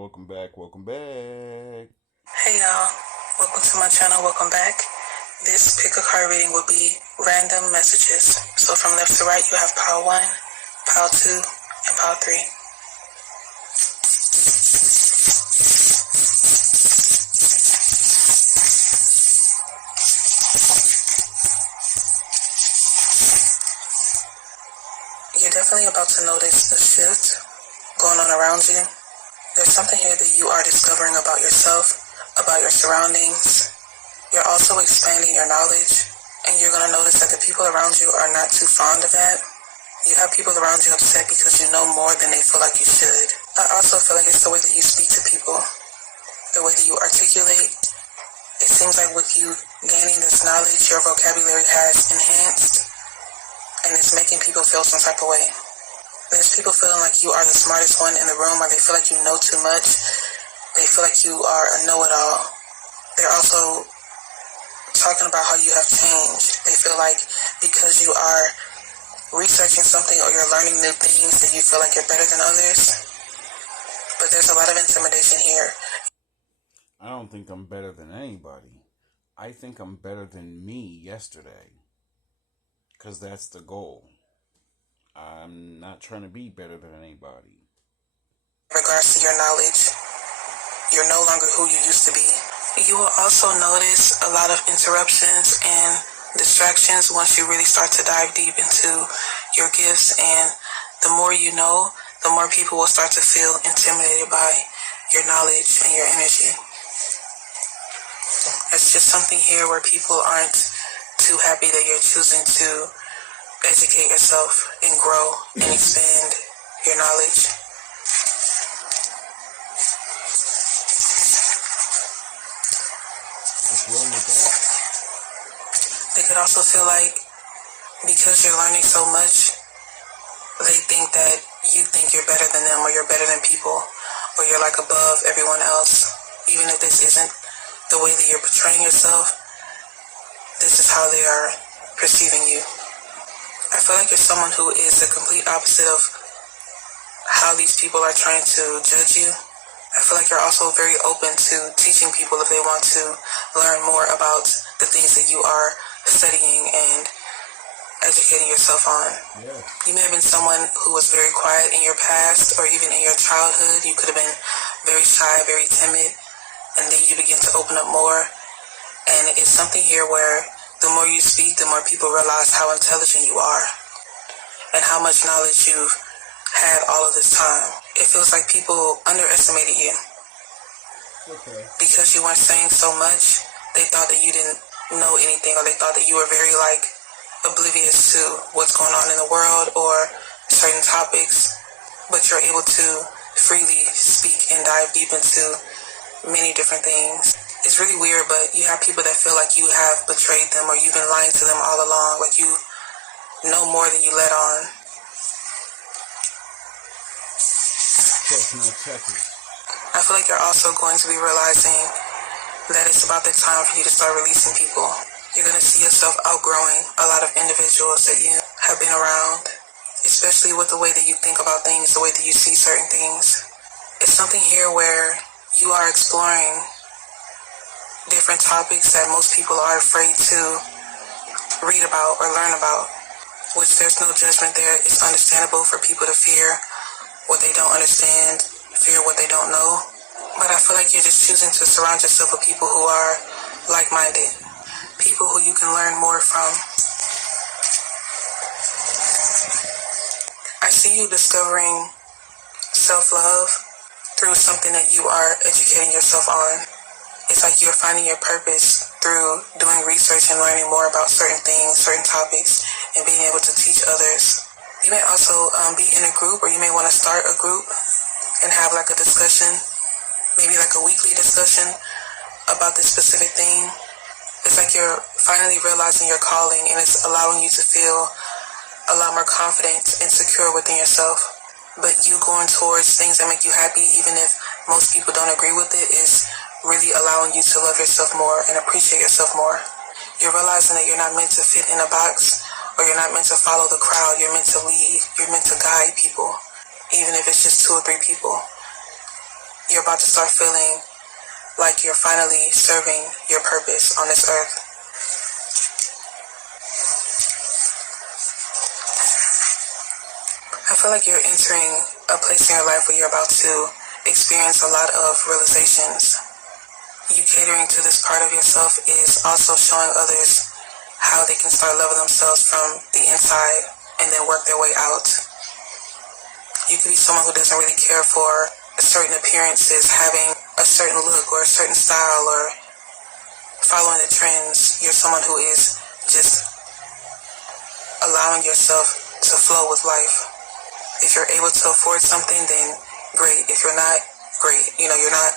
Welcome back. Welcome back. Hey y'all, welcome to my channel, welcome back. This pick a card reading will be random messages. So from left to right you have pile 1, pile 2, and pile 3. You're definitely about to notice a shift going on around you. There's something here that you are discovering about yourself, about your surroundings. You're also expanding your knowledge, and you're going to notice that the people around you are not too fond of that. You have people around you upset because you know more than they feel like you should. I also feel like it's the way that you speak to people, the way that you articulate. It seems like with you gaining this knowledge, your vocabulary has enhanced, and it's making people feel some type of way. There's people feeling like you are the smartest one in the room, or they feel like you know too much. They feel like you are a know-it-all. They're also talking about how you have changed. They feel like because you are researching something or you're learning new things that you feel like you're better than others. But there's a lot of intimidation here. I don't think I'm better than anybody. I think I'm better than me yesterday. Because that's the goal. I'm not trying to be better than anybody. In regards to your knowledge, you're no longer who you used to be. You will also notice a lot of interruptions and distractions once you really start to dive deep into your gifts, and the more you know, the more people will start to feel intimidated by your knowledge and your energy. It's just something here where people aren't too happy that you're choosing to educate yourself and grow and expand your knowledge. What's wrong with that? They could also feel like because you're learning so much, they think that you think you're better than them, or you're better than people, or you're like above everyone else. Even if this isn't the way that you're portraying yourself, this is how they are perceiving you. I feel like you're someone who is the complete opposite of how these people are trying to judge you. I feel like you're also very open to teaching people if they want to learn more about the things that you are studying and educating yourself on. Yeah. You may have been someone who was very quiet in your past, or even in your childhood. You could have been very shy, very timid, and then you begin to open up more. And it's something here where the more you speak, the more people realize how intelligent you are and how much knowledge you've had all of this time. It feels like people underestimated you. Okay. Because you weren't saying so much, they thought that you didn't know anything, or they thought that you were very oblivious to what's going on in the world or certain topics, but you're able to freely speak and dive deep into many different things. It's really weird, but you have people that feel like you have betrayed them, or you've been lying to them all along, like you know more than you let on. Check it. I feel like you're also going to be realizing that it's about the time for you to start releasing people. You're going to see yourself outgrowing a lot of individuals that you have been around, especially with the way that you think about things, the way that you see certain things. It's something here where you are exploring different topics that most people are afraid to read about or learn about, which there's no judgment there. It's understandable for people to fear what they don't understand, fear what they don't know. But I feel like you're just choosing to surround yourself with people who are like-minded, people who you can learn more from. I see you discovering self-love through something that you are educating yourself on. It's like you're finding your purpose through doing research and learning more about certain things, certain topics, and being able to teach others. You may also be in a group, or you may want to start a group and have a discussion, maybe a weekly discussion about this specific thing. It's like you're finally realizing your calling, and it's allowing you to feel a lot more confident and secure within yourself. But you going towards things that make you happy, even if most people don't agree with it, is really allowing you to love yourself more and appreciate yourself more. You're realizing that you're not meant to fit in a box, or you're not meant to follow the crowd. You're meant to lead. You're meant to guide people, even if it's just 2 or 3 people. you're about to start feeling like you're finally serving your purpose on this earth. I feel like you're entering a place in your life where you're about to experience a lot of realizations. You catering to this part of yourself is also showing others how they can start loving themselves from the inside and then work their way out. You could be someone who doesn't really care for certain appearances, having a certain look or a certain style or following the trends. You're someone who is just allowing yourself to flow with life. If you're able to afford something, then great. If you're not, great. You're not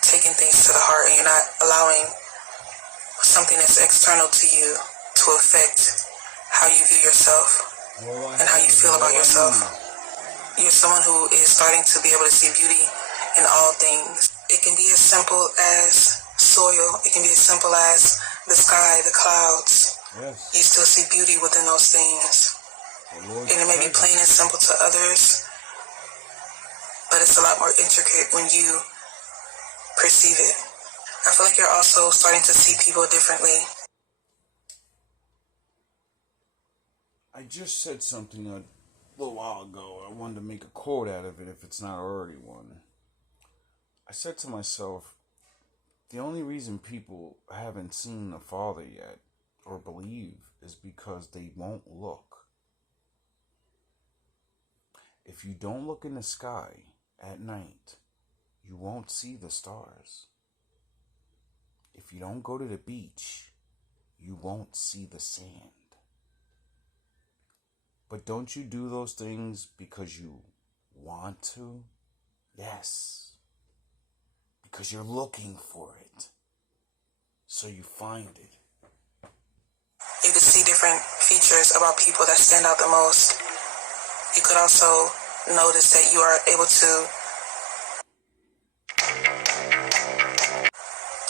taking things to the heart and you're not allowing something that's external to you to affect how you view yourself and how you feel about yourself. You're someone who is starting to be able to see beauty in all things. It can be as simple as soil. It can be as simple as the sky, the clouds. Yes. You still see beauty within those things. And it may be plain and simple to others, but it's a lot more intricate when you perceive it. I feel like you're also starting to see people differently. I just said something a little while ago. I wanted to make a quote out of it if it's not already one. I said to myself, the only reason people haven't seen the Father yet or believe is because they won't look. If you don't look in the sky at night, you won't see the stars. If you don't go to the beach, you won't see the sand. But don't you do those things because you want to? Yes. Because you're looking for it. So you find it. You can see different features about people that stand out the most. You could also notice that you are able to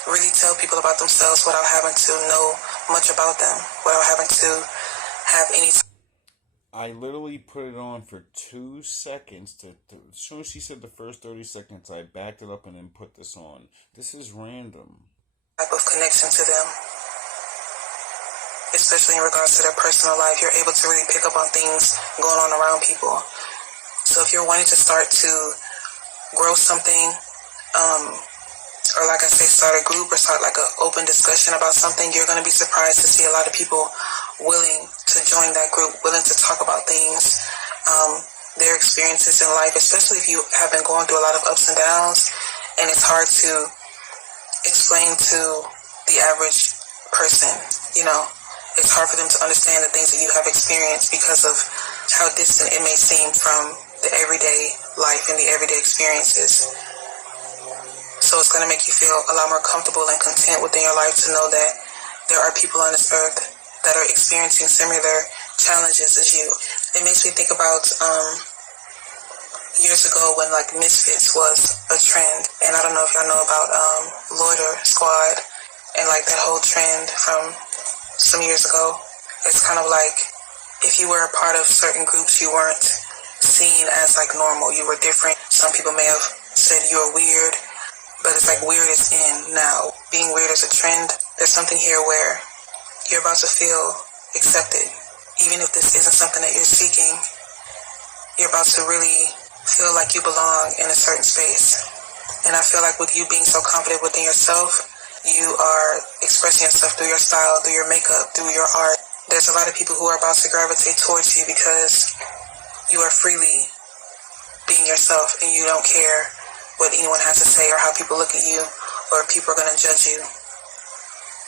really tell people about themselves without having to know much about them, without having to have any... I literally put it on for 2 seconds. As soon as she said the first 30 seconds, I backed it up and then put this on. This is random. ...type of connection to them. Especially in regards to their personal life, you're able to really pick up on things going on around people. So if you're wanting to start to grow something, or like I say, start a group or start like an open discussion about something, you're going to be surprised to see a lot of people willing to join that group, willing to talk about things, their experiences in life, especially if you have been going through a lot of ups and downs, and it's hard to explain to the average person, It's hard for them to understand the things that you have experienced because of how distant it may seem from the everyday life and the everyday experiences. So it's going to make you feel a lot more comfortable and content within your life to know that there are people on this earth that are experiencing similar challenges as you. It makes me think about years ago when like Misfits was a trend. And I don't know if y'all know about Loiter Squad and like that whole trend from some years ago. It's kind of like if you were a part of certain groups, you weren't seen as like normal. You were different. Some people may have said you were weird, but it's like weird is in now. Being weird is a trend. There's something here where you're about to feel accepted. Even if this isn't something that you're seeking, you're about to really feel like you belong in a certain space. And I feel like with you being so confident within yourself, you are expressing yourself through your style, through your makeup, through your art. There's a lot of people who are about to gravitate towards you because you are freely being yourself and you don't care what anyone has to say or how people look at you or if people are going to judge you.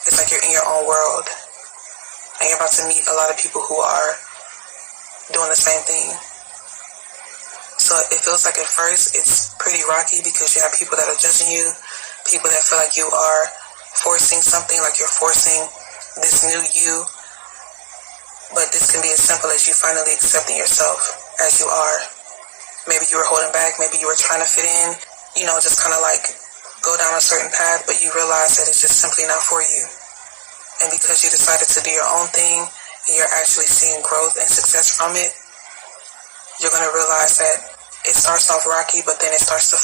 It's like you're in your own world and you're about to meet a lot of people who are doing the same thing. So it feels like at first it's pretty rocky because you have people that are judging you, people that feel like you are forcing something, like you're forcing this new you. But this can be as simple as you finally accepting yourself as you are. Maybe you were holding back, maybe you were trying to fit in, just kind of like go down a certain path, but you realize that it's just simply not for you. And because you decided to do your own thing, and you're actually seeing growth and success from it, you're going to realize that it starts off rocky, but then it starts to